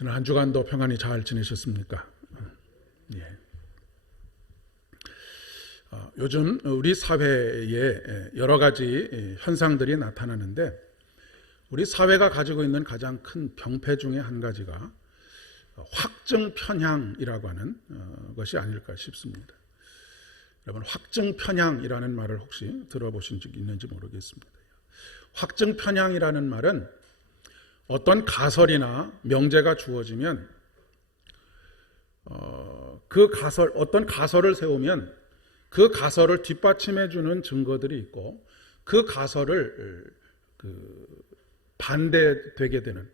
지난 한 주간도 평안히 잘 지내셨습니까? 예. 요즘 우리 사회에 여러 가지 현상들이 나타나는데 우리 사회가 가지고 있는 가장 큰 병폐 중에 한 가지가 확증 편향이라고 하는 것이 아닐까 싶습니다. 여러분, 확증 편향이라는 말을 혹시 들어보신 적 있는지 모르겠습니다. 확증 편향이라는 말은 어떤 가설이나 명제가 주어지면 어떤 가설을 세우면 그 가설을 뒷받침해 주는 증거들이 있고 그 가설을 반대되게 되는,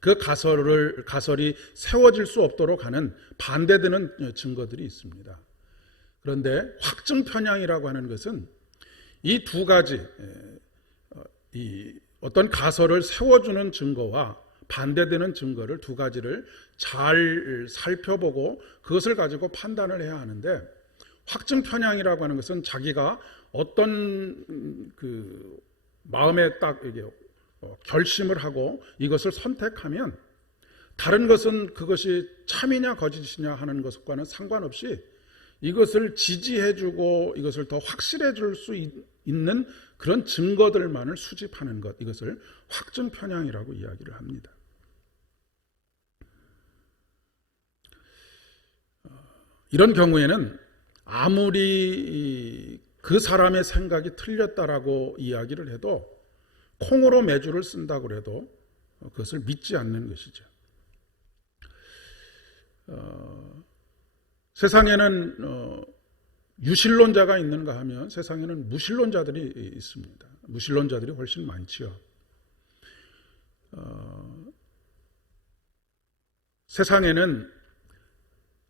그 가설이 세워질 수 없도록 하는 반대되는 증거들이 있습니다. 그런데 확증 편향이라고 하는 것은 이 두 가지, 어떤 가설을 세워주는 증거와 반대되는 증거를 두 가지를 잘 살펴보고 그것을 가지고 판단을 해야 하는데, 확증 편향이라고 하는 것은 자기가 어떤 마음에 딱 결심을 하고 이것을 선택하면 다른 것은 그것이 참이냐 거짓이냐 하는 것과는 상관없이 이것을 지지해주고 이것을 더 확실해 줄 수 있는 그런 증거들만을 수집하는 것, 이것을 확증 편향이라고 이야기를 합니다. 이런 경우에는 아무리 그 사람의 생각이 틀렸다라고 이야기를 해도 콩으로 메주를 쓴다고 해도 그것을 믿지 않는 것이죠. 세상에는 유실론자가 있는가 하면 세상에는 무실론자들이 있습니다. 무실론자들이 훨씬 많지요. 세상에는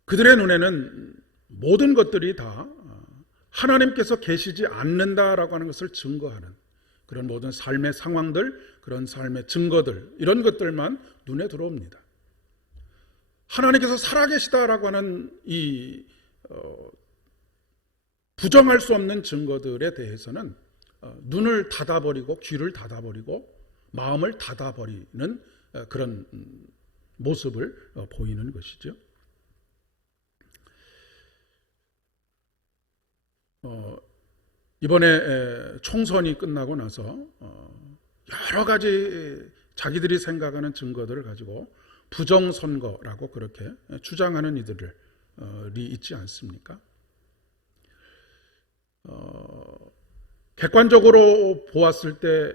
그들의 눈에는 모든 것들이 다 하나님께서 계시지 않는다라고 하는 것을 증거하는 그런 모든 삶의 상황들, 그런 삶의 증거들, 이런 것들만 눈에 들어옵니다. 하나님께서 살아계시다라고 하는 이 부정할 수 없는 증거들에 대해서는 눈을 닫아버리고 귀를 닫아버리고 마음을 닫아버리는 그런 모습을 보이는 것이죠. 이번에 총선이 끝나고 나서 여러 가지 자기들이 생각하는 증거들을 가지고 부정선거라고 그렇게 주장하는 이들이 있지 않습니까? 객관적으로 보았을 때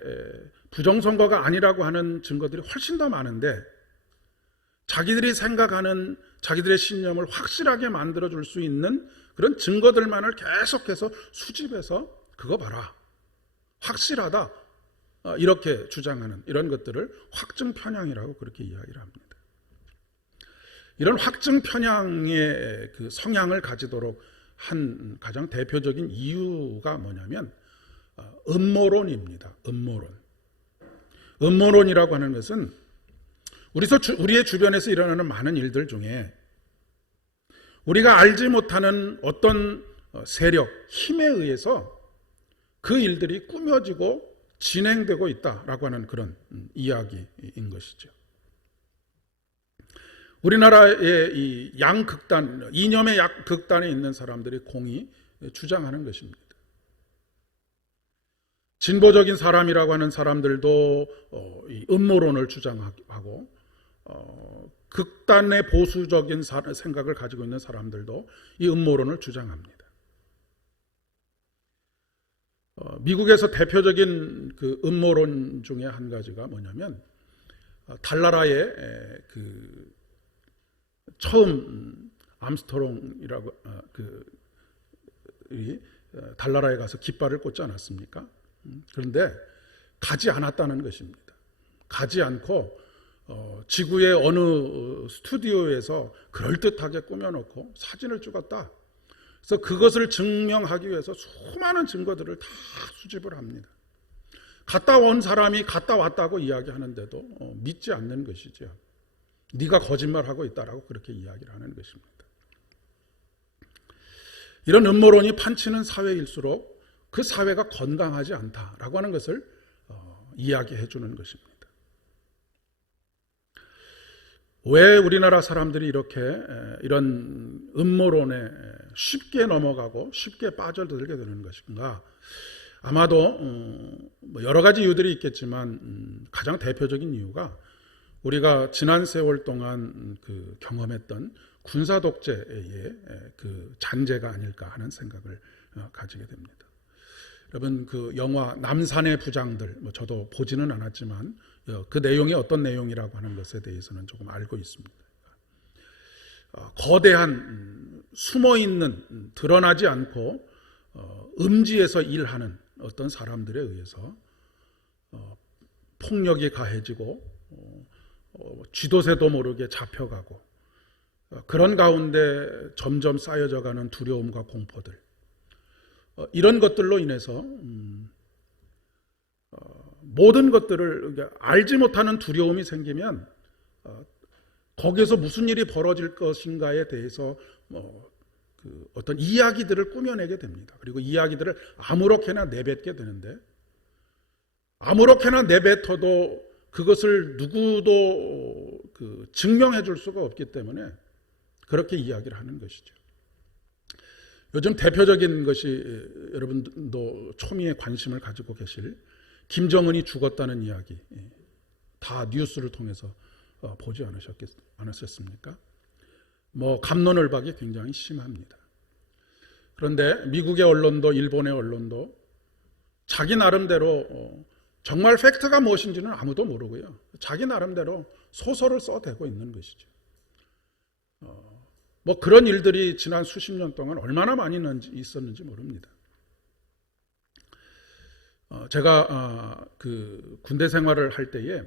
부정선거가 아니라고 하는 증거들이 훨씬 더 많은데 자기들이 생각하는 자기들의 신념을 확실하게 만들어줄 수 있는 그런 증거들만을 계속해서 수집해서 그거 봐라, 확실하다, 이렇게 주장하는 이런 것들을 확증 편향이라고 그렇게 이야기를 합니다. 이런 확증 편향의 그 성향을 가지도록 한 가장 대표적인 이유가 뭐냐면 음모론입니다. 음모론이라고 하는 것은 우리의 주변에서 일어나는 많은 일들 중에 우리가 알지 못하는 어떤 세력, 힘에 의해서 그 일들이 꾸며지고 진행되고 있다라고 하는 그런 이야기인 것이죠. 우리나라의 이 양극단, 이념의 양극단에 있는 사람들이 공히 주장하는 것입니다. 진보적인 사람이라고 하는 사람들도 이 음모론을 주장하고 극단의 보수적인 생각을 가지고 있는 사람들도 이 음모론을 주장합니다. 미국에서 대표적인 그 음모론 중에 한 가지가 뭐냐면 달나라의 처음 암스트롱이라고 달나라에 가서 깃발을 꽂지 않았습니까? 그런데 가지 않았다는 것입니다. 가지 않고 지구의 어느 스튜디오에서 그럴듯하게 꾸며놓고 사진을 찍었다. 그래서 그것을 증명하기 위해서 수많은 증거들을 다 수집을 합니다. 갔다 온 사람이 갔다 왔다고 이야기하는데도 믿지 않는 것이죠. 네가 거짓말하고 있다라고 그렇게 이야기를 하는 것입니다. 이런 음모론이 판치는 사회일수록 그 사회가 건강하지 않다라고 하는 것을 이야기해 주는 것입니다. 왜 우리나라 사람들이 이렇게 이런 음모론에 쉽게 넘어가고 쉽게 빠져들게 되는 것인가? 아마도 여러 가지 이유들이 있겠지만 가장 대표적인 이유가 우리가 지난 세월 동안 그 경험했던 군사 독재의 그 잔재가 아닐까 하는 생각을 가지게 됩니다. 여러분 그 영화 남산의 부장들 저도 보지는 않았지만 그 내용이 어떤 내용이라고 하는 것에 대해서는 조금 알고 있습니다. 거대한 숨어있는 드러나지 않고 음지에서 일하는 어떤 사람들에 의해서 폭력이 가해지고 쥐도새도 모르게 잡혀가고 그런 가운데 점점 쌓여져가는 두려움과 공포들, 이런 것들로 인해서 모든 것들을 알지 못하는 두려움이 생기면 거기에서 무슨 일이 벌어질 것인가에 대해서 그 어떤 이야기들을 꾸며내게 됩니다. 그리고 이야기들을 아무렇게나 내뱉게 되는데, 아무렇게나 내뱉어도 그것을 누구도 그 증명해 줄 수가 없기 때문에 그렇게 이야기를 하는 것이죠. 요즘 대표적인 것이 여러분도 초미의 관심을 가지고 계실 김정은이 죽었다는 이야기, 다 뉴스를 통해서 보지 않으셨습니까? 갑론을박이 굉장히 심합니다. 그런데 미국의 언론도 일본의 언론도 자기 나름대로 정말 팩트가 무엇인지는 아무도 모르고요, 자기 나름대로 소설을 써대고 있는 것이죠. 그런 일들이 지난 수십 년 동안 얼마나 많이 있었는지 모릅니다. 제가 그 군대 생활을 할 때에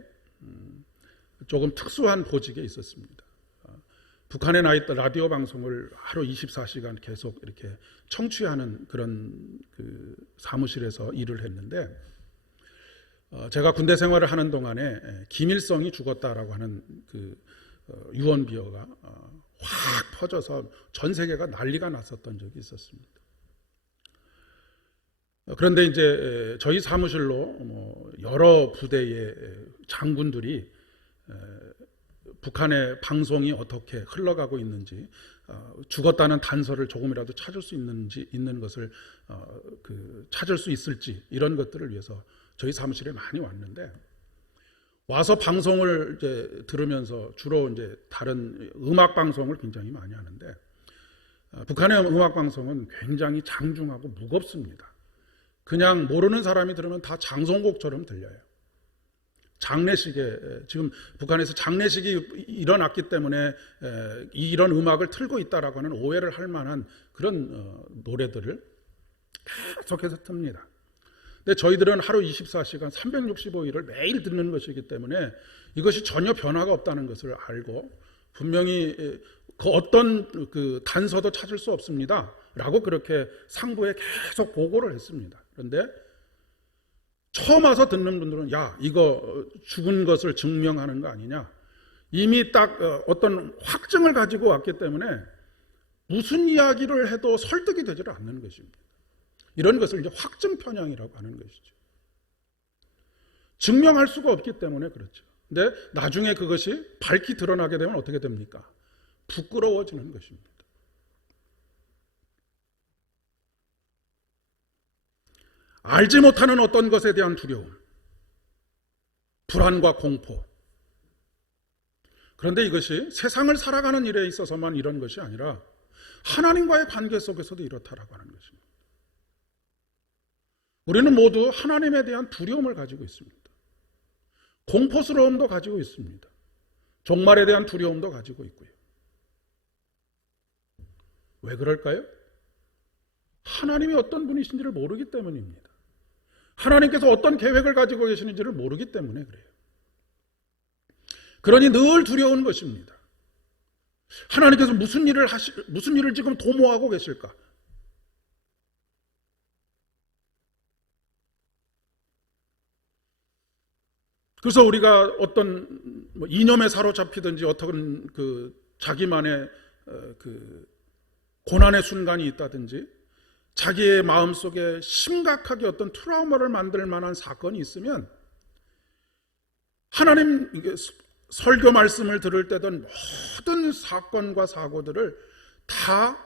조금 특수한 보직에 있었습니다. 북한에 나 있던 라디오 방송을 하루 24시간 계속 이렇게 청취하는 그런 그 사무실에서 일을 했는데, 제가 군대 생활을 하는 동안에 김일성이 죽었다라고 하는 그 유언비어가 확 퍼져서 전 세계가 난리가 났었던 적이 있었습니다. 그런데 이제 저희 사무실로 여러 부대의 장군들이 북한의 방송이 어떻게 흘러가고 있는지, 죽었다는 단서를 조금이라도 찾을 수 있는 것을 찾을 수 있을지, 이런 것들을 위해서 저희 사무실에 많이 왔는데, 와서 방송을 이제 들으면서 주로 이제 다른 음악 방송을 굉장히 많이 하는데, 북한의 음악 방송은 굉장히 장중하고 무겁습니다. 그냥 모르는 사람이 들으면 다 장송곡처럼 들려요. 장례식에, 지금 북한에서 장례식이 일어났기 때문에 이런 음악을 틀고 있다라고 하는 오해를 할 만한 그런 노래들을 계속해서 틉니다. 근데 저희들은 하루 24시간 365일을 매일 듣는 것이기 때문에 이것이 전혀 변화가 없다는 것을 알고, 분명히 그 어떤 그 단서도 찾을 수 없습니다 라고 그렇게 상부에 계속 보고를 했습니다. 그런데 처음 와서 듣는 분들은 야, 이거 죽은 것을 증명하는 거 아니냐, 이미 딱 어떤 확증을 가지고 왔기 때문에 무슨 이야기를 해도 설득이 되지를 않는 것입니다. 이런 것을 이제 확증 편향이라고 하는 것이죠. 증명할 수가 없기 때문에 그렇죠. 근데 나중에 그것이 밝히 드러나게 되면 어떻게 됩니까? 부끄러워지는 것입니다. 알지 못하는 어떤 것에 대한 두려움, 불안과 공포. 그런데 이것이 세상을 살아가는 일에 있어서만 이런 것이 아니라 하나님과의 관계 속에서도 이렇다라고 하는 것입니다. 우리는 모두 하나님에 대한 두려움을 가지고 있습니다. 공포스러움도 가지고 있습니다. 종말에 대한 두려움도 가지고 있고요. 왜 그럴까요? 하나님이 어떤 분이신지를 모르기 때문입니다. 하나님께서 어떤 계획을 가지고 계시는지를 모르기 때문에 그래요. 그러니 늘 두려운 것입니다. 하나님께서 무슨 일을 지금 도모하고 계실까? 그래서 우리가 어떤 이념에 사로잡히든지 어떤 그 자기만의 그 고난의 순간이 있다든지, 자기의 마음속에 심각하게 어떤 트라우마를 만들 만한 사건이 있으면 하나님 설교 말씀을 들을 때든 모든 사건과 사고들을 다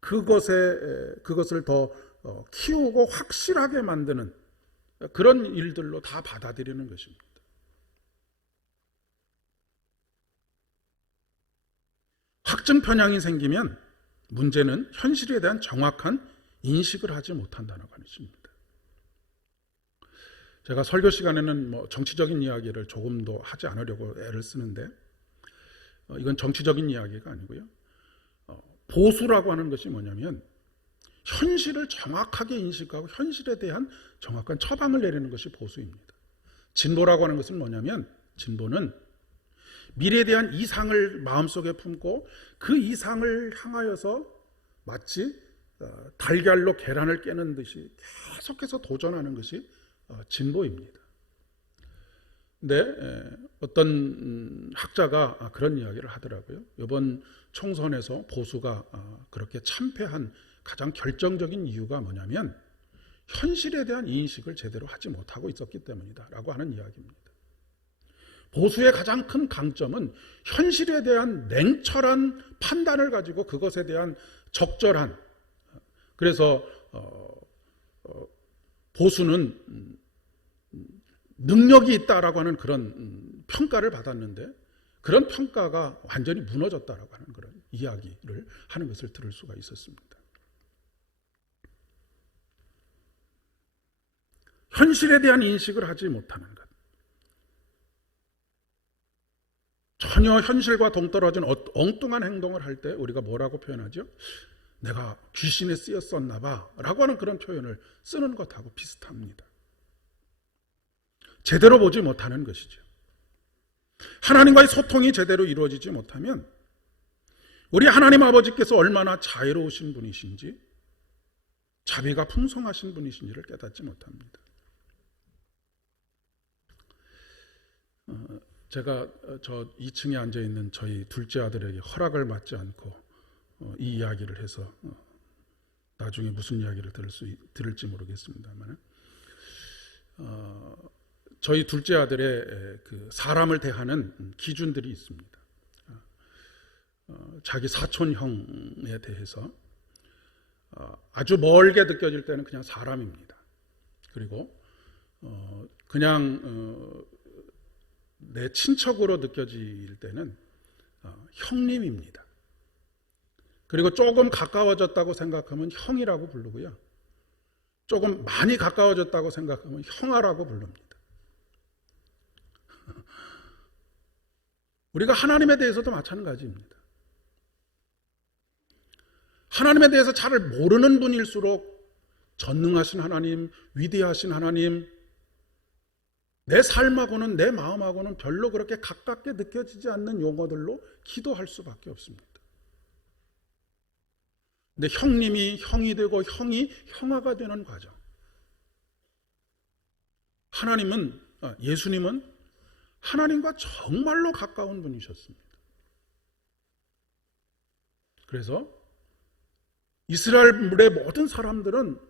그것을 더 키우고 확실하게 만드는 그런 일들로 다 받아들이는 것입니다. 확증 편향이 생기면 문제는 현실에 대한 정확한 인식을 하지 못한다는 것입니다. 제가 설교 시간에는 정치적인 이야기를 조금도 하지 않으려고 애를 쓰는데 이건 정치적인 이야기가 아니고요. 보수라고 하는 것이 뭐냐면 현실을 정확하게 인식하고 현실에 대한 정확한 처방을 내리는 것이 보수입니다. 진보라고 하는 것은 뭐냐면 진보는 미래에 대한 이상을 마음속에 품고 그 이상을 향하여서 마치 달걀로 계란을 깨는 듯이 계속해서 도전하는 것이 진보입니다. 근데 어떤 학자가 그런 이야기를 하더라고요. 이번 총선에서 보수가 그렇게 참패한 가장 결정적인 이유가 뭐냐면 현실에 대한 인식을 제대로 하지 못하고 있었기 때문이다 라고 하는 이야기입니다. 보수의 가장 큰 강점은 현실에 대한 냉철한 판단을 가지고 그것에 대한 적절한, 그래서 보수는 능력이 있다라고 하는 그런 평가를 받았는데 그런 평가가 완전히 무너졌다라고 하는 그런 이야기를 하는 것을 들을 수가 있었습니다. 현실에 대한 인식을 하지 못하는 것, 전혀 현실과 동떨어진 엉뚱한 행동을 할 때 우리가 뭐라고 표현하죠? 내가 귀신에 쓰였었나 봐 라고 하는 그런 표현을 쓰는 것하고 비슷합니다. 제대로 보지 못하는 것이죠. 하나님과의 소통이 제대로 이루어지지 못하면 우리 하나님 아버지께서 얼마나 자애로우신 분이신지 자비가 풍성하신 분이신지를 깨닫지 못합니다. 제가 저 2층에 앉아있는 저희 둘째 아들에게 허락을 받지 않고 이 이야기를 해서 나중에 무슨 이야기를 들을지 모르겠습니다만 저희 둘째 아들의 그 사람을 대하는 기준들이 있습니다. 자기 사촌 형에 대해서 아주 멀게 느껴질 때는 그냥 사람입니다. 그리고 그냥 내 친척으로 느껴질 때는 형님입니다. 그리고 조금 가까워졌다고 생각하면 형이라고 부르고요. 조금 많이 가까워졌다고 생각하면 형아라고 부릅니다. 우리가 하나님에 대해서도 마찬가지입니다. 하나님에 대해서 잘 모르는 분일수록 전능하신 하나님, 위대하신 하나님, 내 삶하고는 내 마음하고는 별로 그렇게 가깝게 느껴지지 않는 용어들로 기도할 수밖에 없습니다. 근데 형님이 형이 되고 형이 형아가 되는 과정, 예수님은 하나님과 정말로 가까운 분이셨습니다. 그래서 이스라엘의 모든 사람들은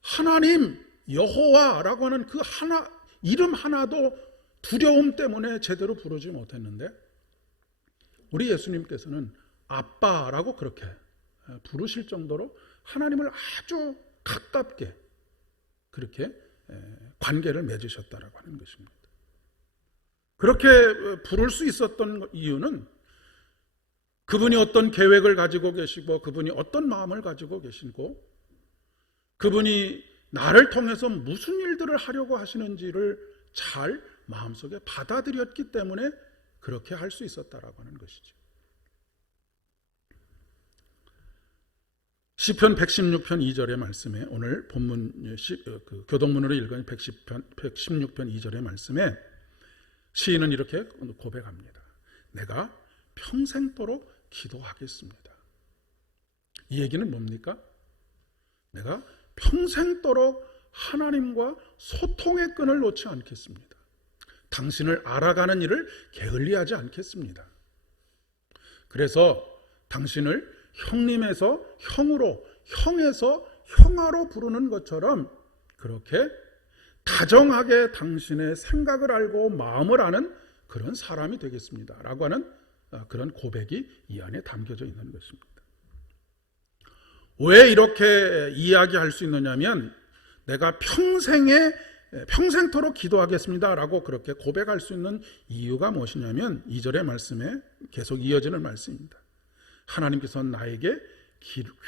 하나님 여호와라고 하는 그 이름 하나도 두려움 때문에 제대로 부르지 못했는데 우리 예수님께서는 아빠라고 그렇게 부르실 정도로 하나님을 아주 가깝게 그렇게 관계를 맺으셨다라고 하는 것입니다. 그렇게 부를 수 있었던 이유는 그분이 어떤 계획을 가지고 계시고 그분이 어떤 마음을 가지고 계시고 그분이 나를 통해서 무슨 일들을 하려고 하시는지를 잘 마음속에 받아들였기 때문에 그렇게 할 수 있었다라고 하는 것이죠. 시편 116편 2절의 말씀에 오늘 본문 교동문으로 읽은 116편 2절의 말씀에 시인은 이렇게 고백합니다. 내가 평생도록 기도하겠습니다. 이 얘기는 뭡니까? 내가 평생도록 하나님과 소통의 끈을 놓지 않겠습니다. 당신을 알아가는 일을 게을리하지 않겠습니다. 그래서 당신을 형님에서 형으로, 형에서 형아로 부르는 것처럼 그렇게 다정하게 당신의 생각을 알고 마음을 아는 그런 사람이 되겠습니다 라고 하는 그런 고백이 이 안에 담겨져 있는 것입니다. 왜 이렇게 이야기할 수 있느냐면 내가 평생토록 기도하겠습니다 라고 그렇게 고백할 수 있는 이유가 무엇이냐면 2절의 말씀에 계속 이어지는 말씀입니다. 하나님께서는 나에게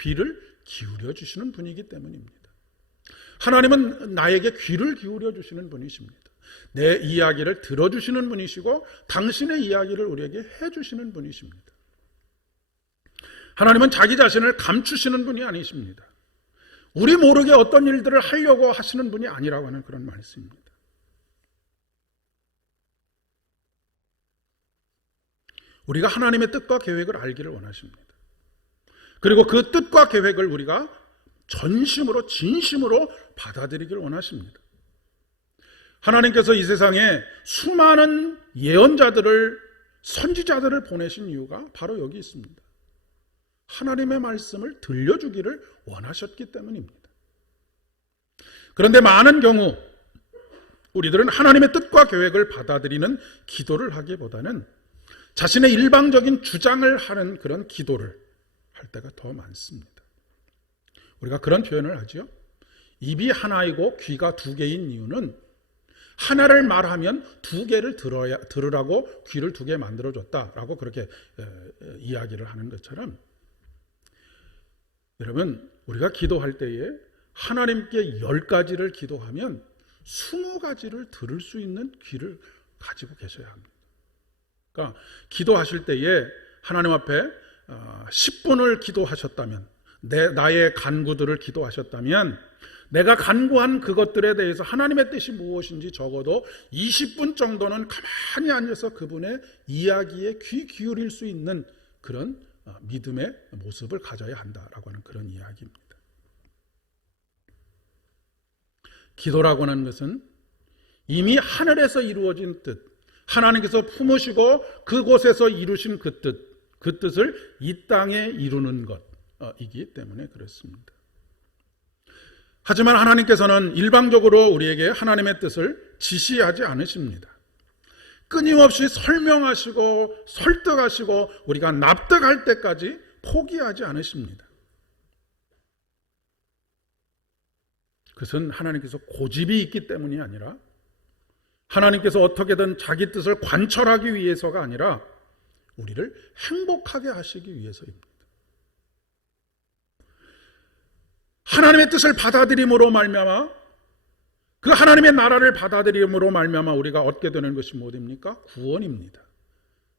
귀를 기울여 주시는 분이기 때문입니다. 하나님은 나에게 귀를 기울여 주시는 분이십니다. 내 이야기를 들어주시는 분이시고 당신의 이야기를 우리에게 해주시는 분이십니다. 하나님은 자기 자신을 감추시는 분이 아니십니다. 우리 모르게 어떤 일들을 하려고 하시는 분이 아니라고 하는 그런 말씀입니다. 우리가 하나님의 뜻과 계획을 알기를 원하십니다. 그리고 그 뜻과 계획을 우리가 전심으로 진심으로 받아들이기를 원하십니다. 하나님께서 이 세상에 수많은 예언자들을 선지자들을 보내신 이유가 바로 여기 있습니다. 하나님의 말씀을 들려주기를 원하셨기 때문입니다. 그런데 많은 경우 우리들은 하나님의 뜻과 계획을 받아들이는 기도를 하기보다는 자신의 일방적인 주장을 하는 그런 기도를 할 때가 더 많습니다. 우리가 그런 표현을 하죠. 입이 하나이고 귀가 두 개인 이유는 하나를 말하면 두 개를 들으라고 귀를 두 개 만들어줬다라고 그렇게 이야기를 하는 것처럼, 여러분 우리가 기도할 때에 하나님께 10가지를 기도하면 20가지를 들을 수 있는 귀를 가지고 계셔야 합니다. 그러니까 기도하실 때에 하나님 앞에 10분을 기도하셨다면, 나의 간구들을 기도하셨다면 내가 간구한 그것들에 대해서 하나님의 뜻이 무엇인지 적어도 20분 정도는 가만히 앉아서 그분의 이야기에 귀 기울일 수 있는 그런 믿음의 모습을 가져야 한다라고 하는 그런 이야기입니다. 기도라고 하는 것은 이미 하늘에서 이루어진 뜻, 하나님께서 품으시고 그곳에서 이루신 그 뜻을 이 땅에 이루는 것이기 때문에 그렇습니다. 하지만 하나님께서는 일방적으로 우리에게 하나님의 뜻을 지시하지 않으십니다. 끊임없이 설명하시고 설득하시고 우리가 납득할 때까지 포기하지 않으십니다. 그것은 하나님께서 고집이 있기 때문이 아니라, 하나님께서 어떻게든 자기 뜻을 관철하기 위해서가 아니라 우리를 행복하게 하시기 위해서입니다. 하나님의 뜻을 받아들임으로 말미암아, 그 하나님의 나라를 받아들임으로 말미암아 우리가 얻게 되는 것이 무엇입니까? 구원입니다.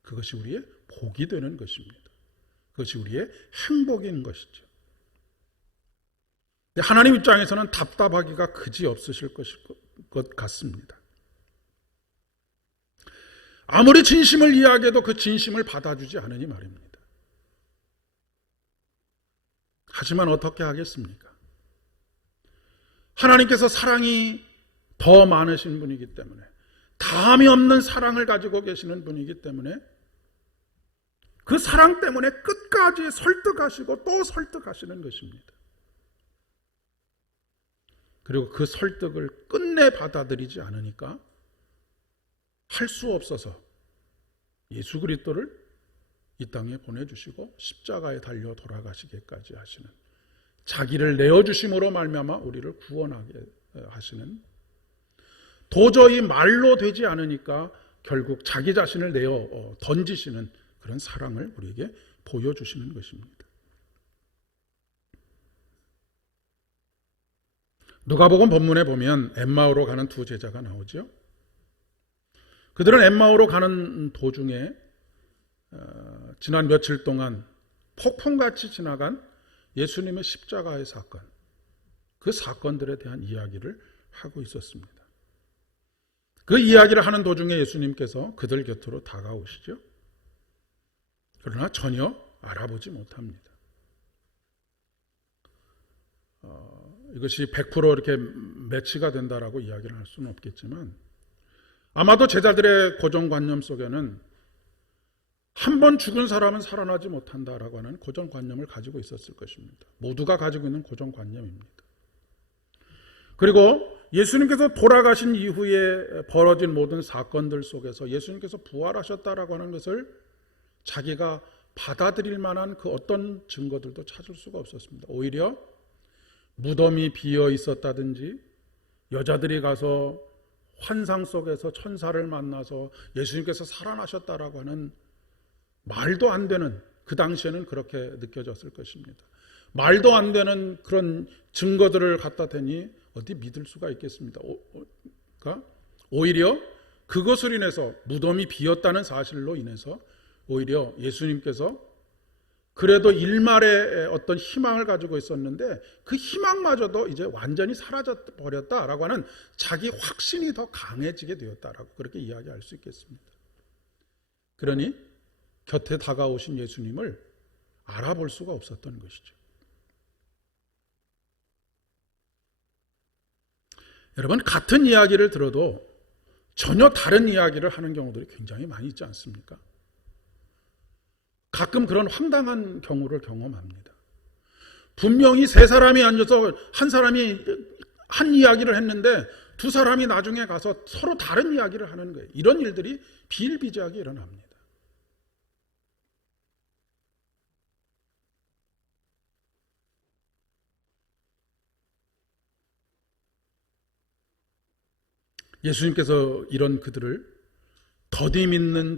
그것이 우리의 복이 되는 것입니다. 그것이 우리의 행복인 것이죠. 하나님 입장에서는 답답하기가 그지없으실 것 같습니다. 아무리 진심을 이야기해도 그 진심을 받아주지 않으니 말입니다. 하지만 어떻게 하겠습니까? 하나님께서 사랑이 더 많으신 분이기 때문에, 다함이 없는 사랑을 가지고 계시는 분이기 때문에 그 사랑 때문에 끝까지 설득하시고 또 설득하시는 것입니다. 그리고 그 설득을 끝내 받아들이지 않으니까 할 수 없어서 예수 그리스도를 이 땅에 보내주시고 십자가에 달려 돌아가시기까지 하시는, 자기를 내어주심으로 말미암아 우리를 구원하게 하시는, 도저히 말로 되지 않으니까 결국 자기 자신을 내어 던지시는 그런 사랑을 우리에게 보여주시는 것입니다. 누가복음 본문에 보면 엠마오로 가는 두 제자가 나오죠. 그들은 엠마오로 가는 도중에 지난 며칠 동안 폭풍같이 지나간 예수님의 십자가의 사건, 그 사건들에 대한 이야기를 하고 있었습니다. 그 이야기를 하는 도중에 예수님께서 그들 곁으로 다가오시죠. 그러나 전혀 알아보지 못합니다. 이것이 100% 이렇게 매치가 된다라고 이야기를 할 수는 없겠지만, 아마도 제자들의 고정관념 속에는 한 번 죽은 사람은 살아나지 못한다라고 하는 고정관념을 가지고 있었을 것입니다. 모두가 가지고 있는 고정관념입니다. 그리고 예수님께서 돌아가신 이후에 벌어진 모든 사건들 속에서 예수님께서 부활하셨다라고 하는 것을 자기가 받아들일 만한 그 어떤 증거들도 찾을 수가 없었습니다. 오히려 무덤이 비어 있었다든지 여자들이 가서 환상 속에서 천사를 만나서 예수님께서 살아나셨다라고 하는 말도 안 되는, 그 당시에는 그렇게 느껴졌을 것입니다. 말도 안 되는 그런 증거들을 갖다 대니 어디 믿을 수가 있겠습니다. 그러니까 오히려 그것을 인해서, 무덤이 비었다는 사실로 인해서 오히려 예수님께서 그래도 일말의 어떤 희망을 가지고 있었는데 그 희망마저도 이제 완전히 사라져 버렸다라고 하는 자기 확신이 더 강해지게 되었다라고 그렇게 이야기할 수 있겠습니다. 그러니 곁에 다가오신 예수님을 알아볼 수가 없었던 것이죠. 여러분, 같은 이야기를 들어도 전혀 다른 이야기를 하는 경우들이 굉장히 많이 있지 않습니까? 가끔 그런 황당한 경우를 경험합니다. 분명히 세 사람이 앉아서 한 사람이 한 이야기를 했는데 두 사람이 나중에 가서 서로 다른 이야기를 하는 거예요. 이런 일들이 비일비재하게 일어납니다. 예수님께서 이런 그들을 더디 믿는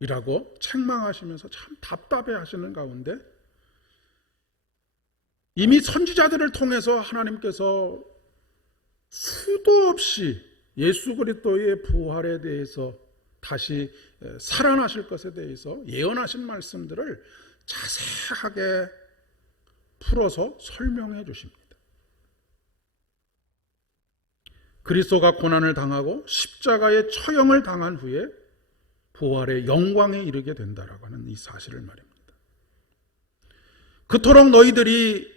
자들이라고 책망하시면서 참 답답해 하시는 가운데 이미 선지자들을 통해서 하나님께서 수도 없이 예수 그리스도의 부활에 대해서 다시 살아나실 것에 대해서 예언하신 말씀들을 자세하게 풀어서 설명해 주십니다. 그리스도가 고난을 당하고 십자가의 처형을 당한 후에 부활의 영광에 이르게 된다라고 하는 이 사실을 말입니다. 그토록 너희들이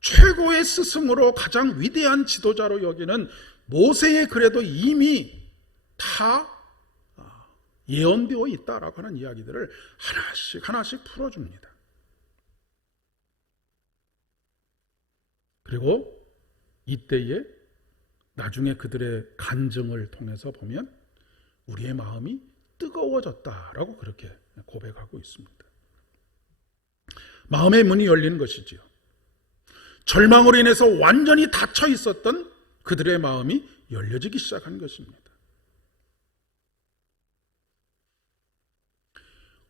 최고의 스승으로 가장 위대한 지도자로 여기는 모세의 글에도 이미 다 예언되어 있다라고 하는 이야기들을 하나씩 하나씩 풀어줍니다. 그리고 이때에 나중에 그들의 간증을 통해서 보면 우리의 마음이 뜨거워졌다라고 그렇게 고백하고 있습니다. 마음의 문이 열린 것이지요. 절망으로 인해서 완전히 닫혀 있었던 그들의 마음이 열려지기 시작한 것입니다.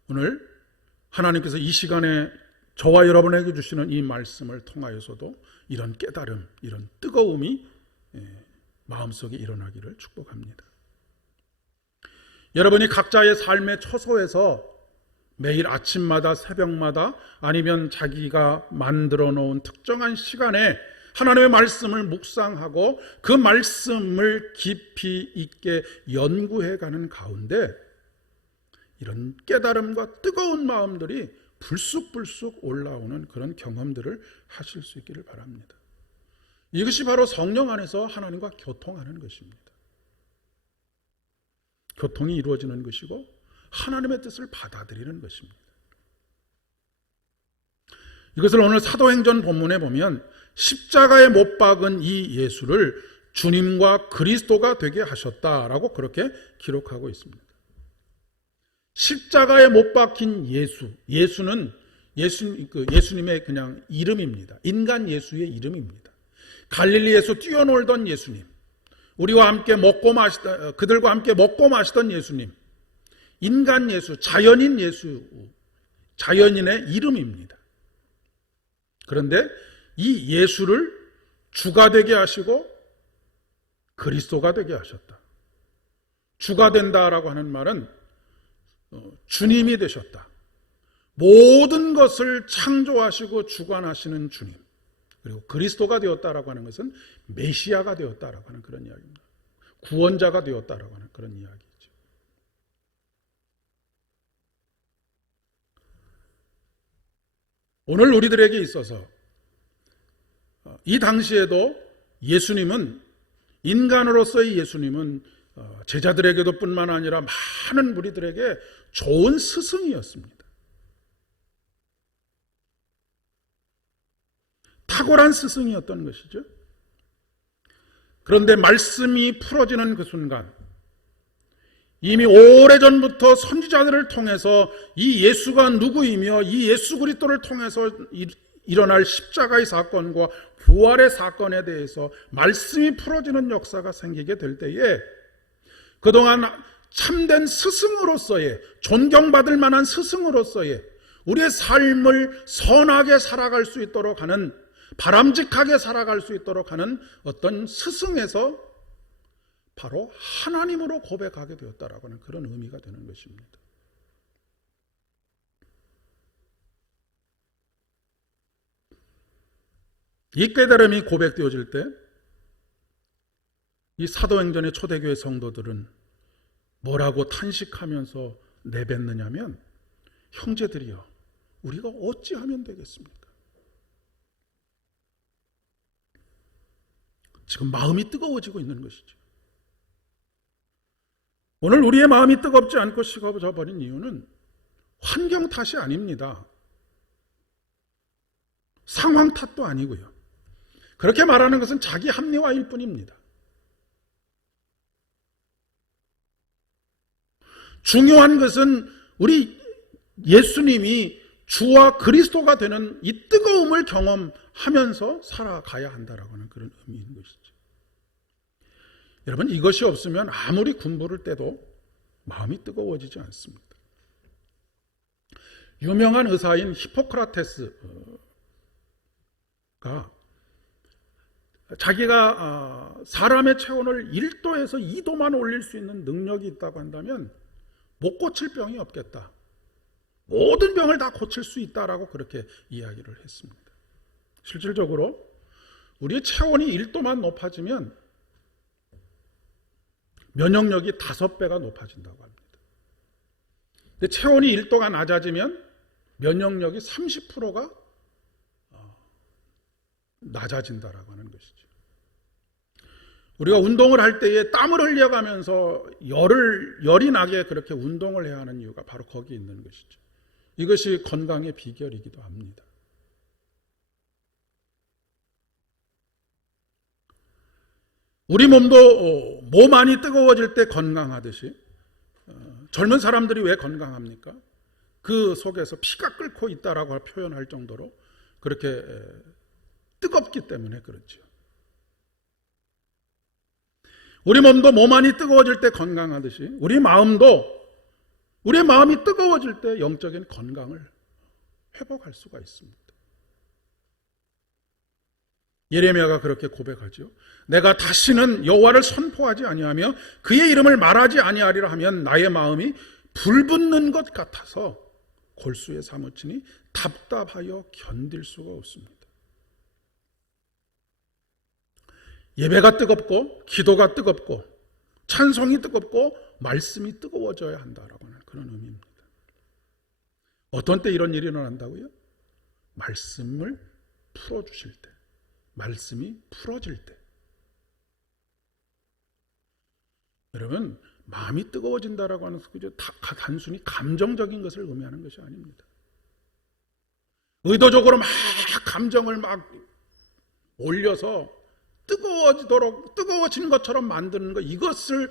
오늘 하나님께서 이 시간에 저와 여러분에게 주시는 이 말씀을 통하여서도 이런 깨달음, 이런 뜨거움이 마음속에 일어나기를 축복합니다. 여러분이 각자의 삶의 처소에서 매일 아침마다 새벽마다 아니면 자기가 만들어 놓은 특정한 시간에 하나님의 말씀을 묵상하고 그 말씀을 깊이 있게 연구해가는 가운데 이런 깨달음과 뜨거운 마음들이 불쑥불쑥 올라오는 그런 경험들을 하실 수 있기를 바랍니다. 이것이 바로 성령 안에서 하나님과 교통하는 것입니다. 교통이 이루어지는 것이고 하나님의 뜻을 받아들이는 것입니다. 이것을 오늘 사도행전 본문에 보면 십자가에 못 박은 이 예수를 주님과 그리스도가 되게 하셨다라고 그렇게 기록하고 있습니다. 십자가에 못 박힌 예수는 예수님의 그냥 이름입니다. 인간 예수의 이름입니다. 갈릴리에서 뛰어놀던 예수님, 우리와 함께 그들과 함께 먹고 마시던 예수님, 인간 예수, 자연인 예수, 자연인의 이름입니다. 그런데 이 예수를 주가 되게 하시고 그리스도가 되게 하셨다. 주가 된다라고 하는 말은 주님이 되셨다. 모든 것을 창조하시고 주관하시는 주님. 그리고 그리스도가 되었다라고 하는 것은 메시아가 되었다라고 하는 그런 이야기입니다. 구원자가 되었다라고 하는 그런 이야기죠. 오늘 우리들에게 있어서 이 당시에도 예수님은, 인간으로서의 예수님은 제자들에게도 뿐만 아니라 많은 무리들에게 좋은 스승이었습니다. 탁월한 스승이었던 것이죠. 그런데 말씀이 풀어지는 그 순간, 이미 오래전부터 선지자들을 통해서 이 예수가 누구이며 이 예수 그리스도를 통해서 일어날 십자가의 사건과 부활의 사건에 대해서 말씀이 풀어지는 역사가 생기게 될 때에, 그동안 참된 스승으로서의, 존경받을 만한 스승으로서의 우리의 삶을 선하게 살아갈 수 있도록 하는, 바람직하게 살아갈 수 있도록 하는 어떤 스승에서 바로 하나님으로 고백하게 되었다라고 하는 그런 의미가 되는 것입니다. 이 깨달음이 고백되어질 때 이 사도행전의 초대교회 성도들은 뭐라고 탄식하면서 내뱉느냐면, 형제들이여, 우리가 어찌하면 되겠습니까? 지금 마음이 뜨거워지고 있는 것이죠. 오늘 우리의 마음이 뜨겁지 않고 식어져 버린 이유는 환경 탓이 아닙니다. 상황 탓도 아니고요. 그렇게 말하는 것은 자기 합리화일 뿐입니다. 중요한 것은 우리 예수님이 주와 그리스도가 되는 이 뜨거움을 경험하면서 살아가야 한다라고 하는 그런 의미인 것이죠. 여러분, 이것이 없으면 아무리 군부를 떼도 마음이 뜨거워지지 않습니다. 유명한 의사인 히포크라테스가 자기가 사람의 체온을 1도에서 2도만 올릴 수 있는 능력이 있다고 한다면 못 고칠 병이 없겠다. 모든 병을 다 고칠 수 있다라고 그렇게 이야기를 했습니다. 실질적으로 우리의 체온이 1도만 높아지면 면역력이 5배가 높아진다고 합니다. 근데 체온이 1도가 낮아지면 면역력이 30%가 낮아진다라고 하는 것이죠. 우리가 운동을 할 때에 땀을 흘려가면서 열이 나게 그렇게 운동을 해야 하는 이유가 바로 거기에 있는 것이죠. 이것이 건강의 비결이기도 합니다. 우리 몸도 몸 안이 뜨거워질 때 건강하듯이, 젊은 사람들이 왜 건강합니까? 그 속에서 피가 끓고 있다라고 표현할 정도로 그렇게 뜨겁기 때문에 그렇죠. 우리 몸도 몸 안이 뜨거워질 때 건강하듯이 우리 마음도, 우리의 마음이 뜨거워질 때 영적인 건강을 회복할 수가 있습니다. 예레미야가 그렇게 고백하죠. 내가 다시는 여호와를 선포하지 아니하며 그의 이름을 말하지 아니하리라 하면 나의 마음이 불붙는 것 같아서 골수에 사무치니 답답하여 견딜 수가 없습니다. 예배가 뜨겁고 기도가 뜨겁고 찬송이 뜨겁고 말씀이 뜨거워져야 한다라고 하는 그런 의미입니다. 어떤 때 이런 일이 일어난다고요? 말씀을 풀어주실 때, 말씀이 풀어질 때. 여러분, 마음이 뜨거워진다라고 하는 것은 단순히 감정적인 것을 의미하는 것이 아닙니다. 의도적으로 막 감정을 막 올려서 뜨거워지는 것처럼 만드는 것, 이것을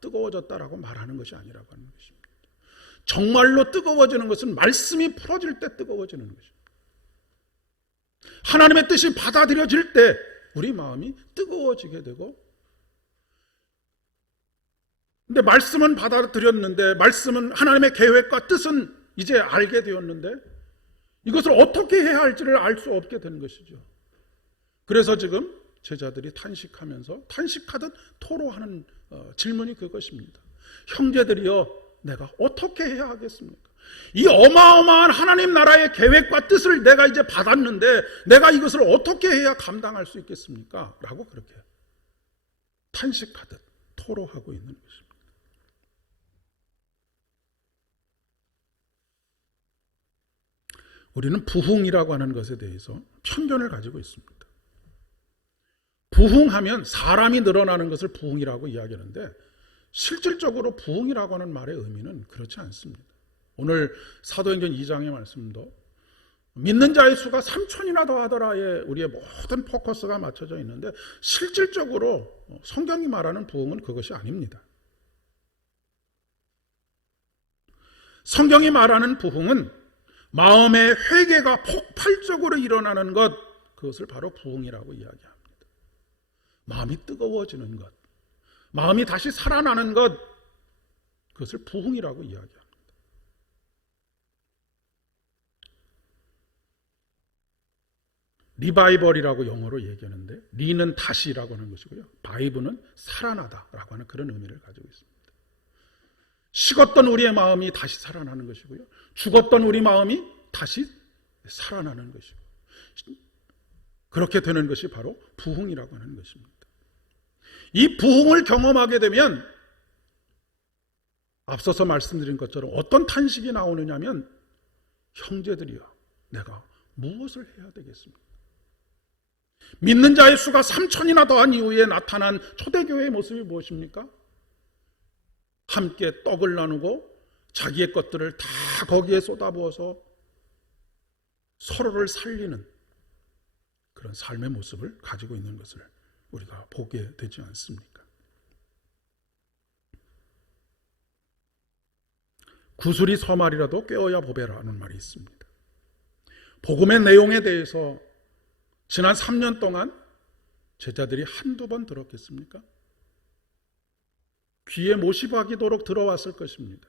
뜨거워졌다라고 말하는 것이 아니라고 하는 것입니다. 정말로 뜨거워지는 것은 말씀이 풀어질 때 뜨거워지는 것입니다. 하나님의 뜻이 받아들여질 때 우리 마음이 뜨거워지게 되고, 근데 말씀은 받아들였는데, 말씀은 하나님의 계획과 뜻은 이제 알게 되었는데 이것을 어떻게 해야 할지를 알 수 없게 되는 것이죠. 그래서 지금 제자들이 탄식하듯 토로하는 질문이 그것입니다. 형제들이여, 내가 어떻게 해야 하겠습니까? 이 어마어마한 하나님 나라의 계획과 뜻을 내가 이제 받았는데 내가 이것을 어떻게 해야 감당할 수 있겠습니까? 라고 그렇게 탄식하듯 토로하고 있는 것입니다. 우리는 부흥이라고 하는 것에 대해서 편견을 가지고 있습니다. 부흥하면 사람이 늘어나는 것을 부흥이라고 이야기하는데, 실질적으로 부흥이라고 하는 말의 의미는 그렇지 않습니다. 오늘 사도행전 2장의 말씀도 믿는 자의 수가 3천이나 더하더라에 우리의 모든 포커스가 맞춰져 있는데 실질적으로 성경이 말하는 부흥은 그것이 아닙니다. 성경이 말하는 부흥은 마음의 회개가 폭발적으로 일어나는 것, 그것을 바로 부흥이라고 이야기합니다. 마음이 뜨거워지는 것, 마음이 다시 살아나는 것, 그것을 부흥이라고 이야기합니다. 리바이벌이라고 영어로 얘기하는데, 리는 다시라고 하는 것이고요, 바이브는 살아나다라고 하는 그런 의미를 가지고 있습니다. 식었던 우리의 마음이 다시 살아나는 것이고요, 죽었던 우리 마음이 다시 살아나는 것이고, 그렇게 되는 것이 바로 부흥이라고 하는 것입니다. 이 부흥을 경험하게 되면 앞서서 말씀드린 것처럼 어떤 탄식이 나오느냐면, 형제들이여, 내가 무엇을 해야 되겠습니까? 믿는 자의 수가 3천이나 더한 이후에 나타난 초대교회의 모습이 무엇입니까? 함께 떡을 나누고 자기의 것들을 다 거기에 쏟아부어서 서로를 살리는 그런 삶의 모습을 가지고 있는 것을 우리가 보게 되지 않습니까? 구슬이 서말이라도 꿰어야 보배라는 말이 있습니다. 복음의 내용에 대해서 지난 3년 동안 제자들이 한두 번 들었겠습니까? 귀에 못이 박이도록 들어왔을 것입니다.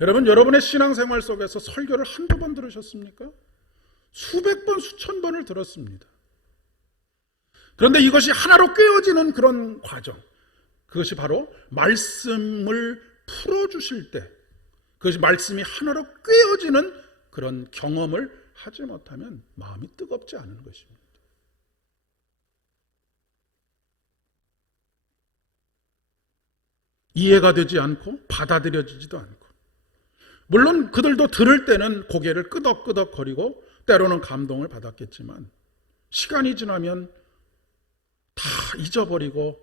여러분, 여러분의 신앙생활 속에서 설교를 한두 번 들으셨습니까? 수백 번, 수천 번을 들었습니다. 그런데 이것이 하나로 꿰어지는 그런 과정, 그것이 바로 말씀을 풀어주실 때, 그것이 말씀이 하나로 꿰어지는 그런 경험을 하지 못하면 마음이 뜨겁지 않은 것입니다. 이해가 되지 않고 받아들여지지도 않고, 물론 그들도 들을 때는 고개를 끄덕끄덕거리고 때로는 감동을 받았겠지만 시간이 지나면 다 잊어버리고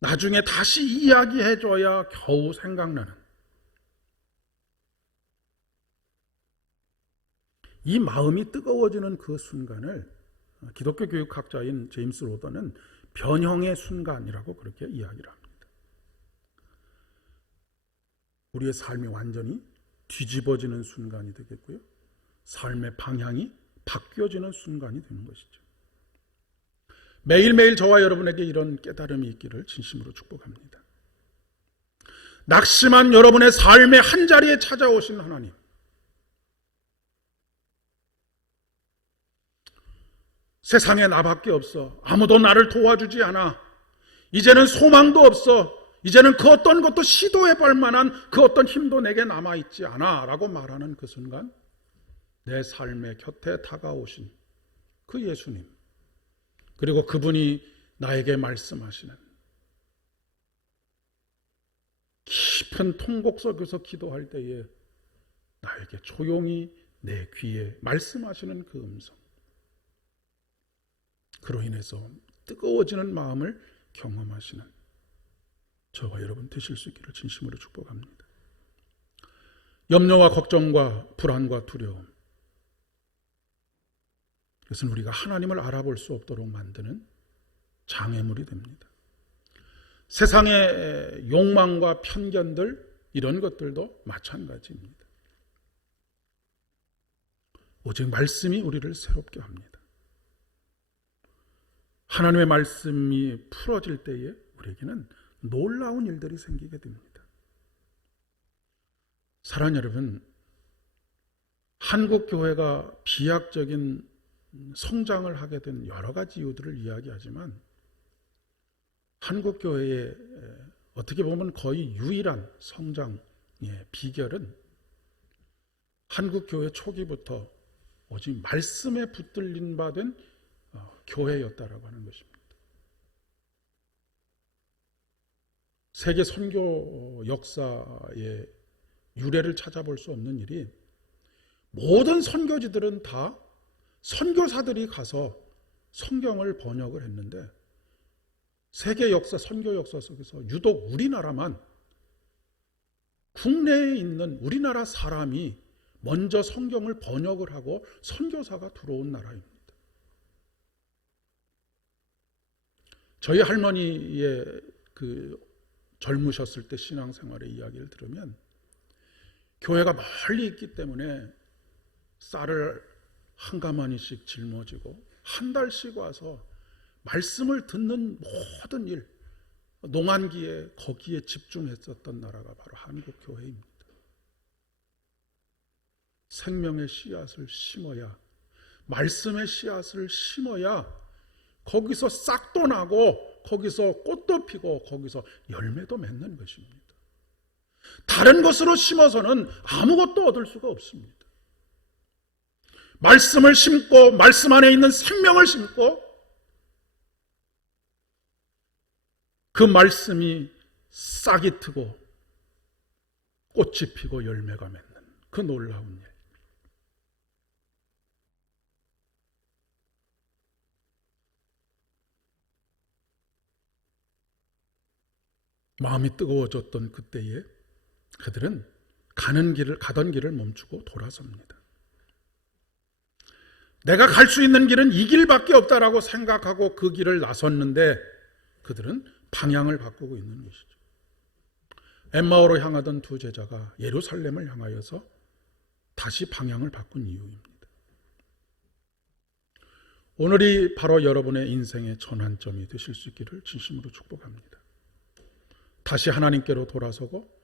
나중에 다시 이야기해줘야 겨우 생각나는, 이 마음이 뜨거워지는 그 순간을 기독교 교육학자인 제임스 로더는 변형의 순간이라고 그렇게 이야기를 합니다. 우리의 삶이 완전히 뒤집어지는 순간이 되겠고요, 삶의 방향이 바뀌어지는 순간이 되는 것이죠. 매일매일 저와 여러분에게 이런 깨달음이 있기를 진심으로 축복합니다. 낙심한 여러분의 삶의 한자리에 찾아오신 하나님, 세상에 나밖에 없어, 아무도 나를 도와주지 않아, 이제는 소망도 없어, 이제는 그 어떤 것도 시도해볼 만한 그 어떤 힘도 내게 남아있지 않아 라고 말하는 그 순간, 내 삶의 곁에 다가오신 그 예수님, 그리고 그분이 나에게 말씀하시는, 깊은 통곡 속에서 기도할 때에 나에게 조용히 내 귀에 말씀하시는 그 음성, 그로 인해서 뜨거워지는 마음을 경험하시는 저와 여러분 되실 수 있기를 진심으로 축복합니다. 염려와 걱정과 불안과 두려움, 그것은 우리가 하나님을 알아볼 수 없도록 만드는 장애물이 됩니다. 세상의 욕망과 편견들, 이런 것들도 마찬가지입니다. 오직 말씀이 우리를 새롭게 합니다. 하나님의 말씀이 풀어질 때에 우리에게는 놀라운 일들이 생기게 됩니다. 사랑하는 여러분, 한국 교회가 비약적인 성장을 하게 된 여러 가지 이유들을 이야기하지만, 한국 교회의 어떻게 보면 거의 유일한 성장의 비결은 한국 교회 초기부터 오직 말씀에 붙들림 받은 교회였다라고 하는 것입니다. 세계 선교 역사의 유래를 찾아볼 수 없는 일이, 모든 선교지들은 다 선교사들이 가서 성경을 번역을 했는데, 세계 역사, 선교 역사 속에서 유독 우리나라만, 국내에 있는 우리나라 사람이 먼저 성경을 번역을 하고 선교사가 들어온 나라입니다. 저희 할머니의 젊으셨을 때 신앙생활의 이야기를 들으면 교회가 멀리 있기 때문에 쌀을 한 가마니씩 짊어지고 한 달씩 와서 말씀을 듣는 모든 일, 농한기에 거기에 집중했었던 나라가 바로 한국 교회입니다. 생명의 씨앗을 심어야, 말씀의 씨앗을 심어야 거기서 싹도 나고 거기서 꽃도 피고 거기서 열매도 맺는 것입니다. 다른 것으로 심어서는 아무것도 얻을 수가 없습니다. 말씀을 심고 말씀 안에 있는 생명을 심고 그 말씀이 싹이 트고 꽃이 피고 열매가 맺는 그 놀라운 일. 마음이 뜨거워졌던 그때에 그들은 가던 길을 멈추고 돌아섭니다. 내가 갈 수 있는 길은 이 길밖에 없다라고 생각하고 그 길을 나섰는데 그들은 방향을 바꾸고 있는 것이죠. 엠마오로 향하던 두 제자가 예루살렘을 향하여서 다시 방향을 바꾼 이유입니다. 오늘이 바로 여러분의 인생의 전환점이 되실 수 있기를 진심으로 축복합니다. 다시 하나님께로 돌아서고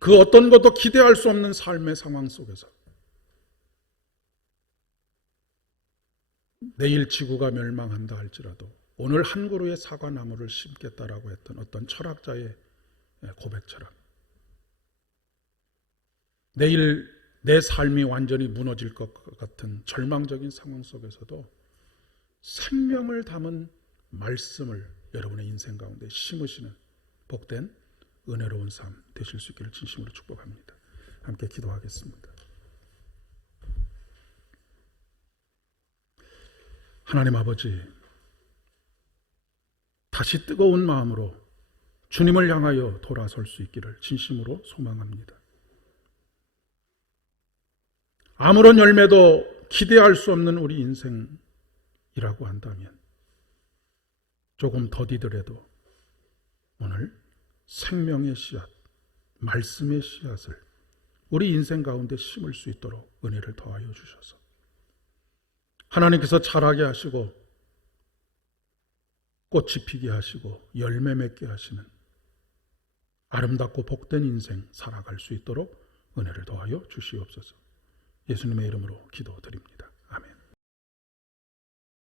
그 어떤 것도 기대할 수 없는 삶의 상황 속에서 내일 지구가 멸망한다 할지라도 오늘 한 그루의 사과나무를 심겠다라고 했던 어떤 철학자의 고백처럼 내일 내 삶이 완전히 무너질 것 같은 절망적인 상황 속에서도 생명을 담은 말씀을 여러분의 인생 가운데 심으시는 복된 은혜로운 삶 되실 수 있기를 진심으로 축복합니다. 함께 기도하겠습니다. 하나님 아버지, 다시 뜨거운 마음으로 주님을 향하여 돌아설 수 있기를 진심으로 소망합니다. 아무런 열매도 기대할 수 없는 우리 인생이라고 한다면 조금 더디더라도 오늘 생명의 씨앗, 말씀의 씨앗을 우리 인생 가운데 심을 수 있도록 은혜를 더하여 주셔서 하나님께서 자라게 하시고 꽃이 피게 하시고 열매 맺게 하시는 아름답고 복된 인생 살아갈 수 있도록 은혜를 더하여 주시옵소서. 예수님의 이름으로 기도드립니다.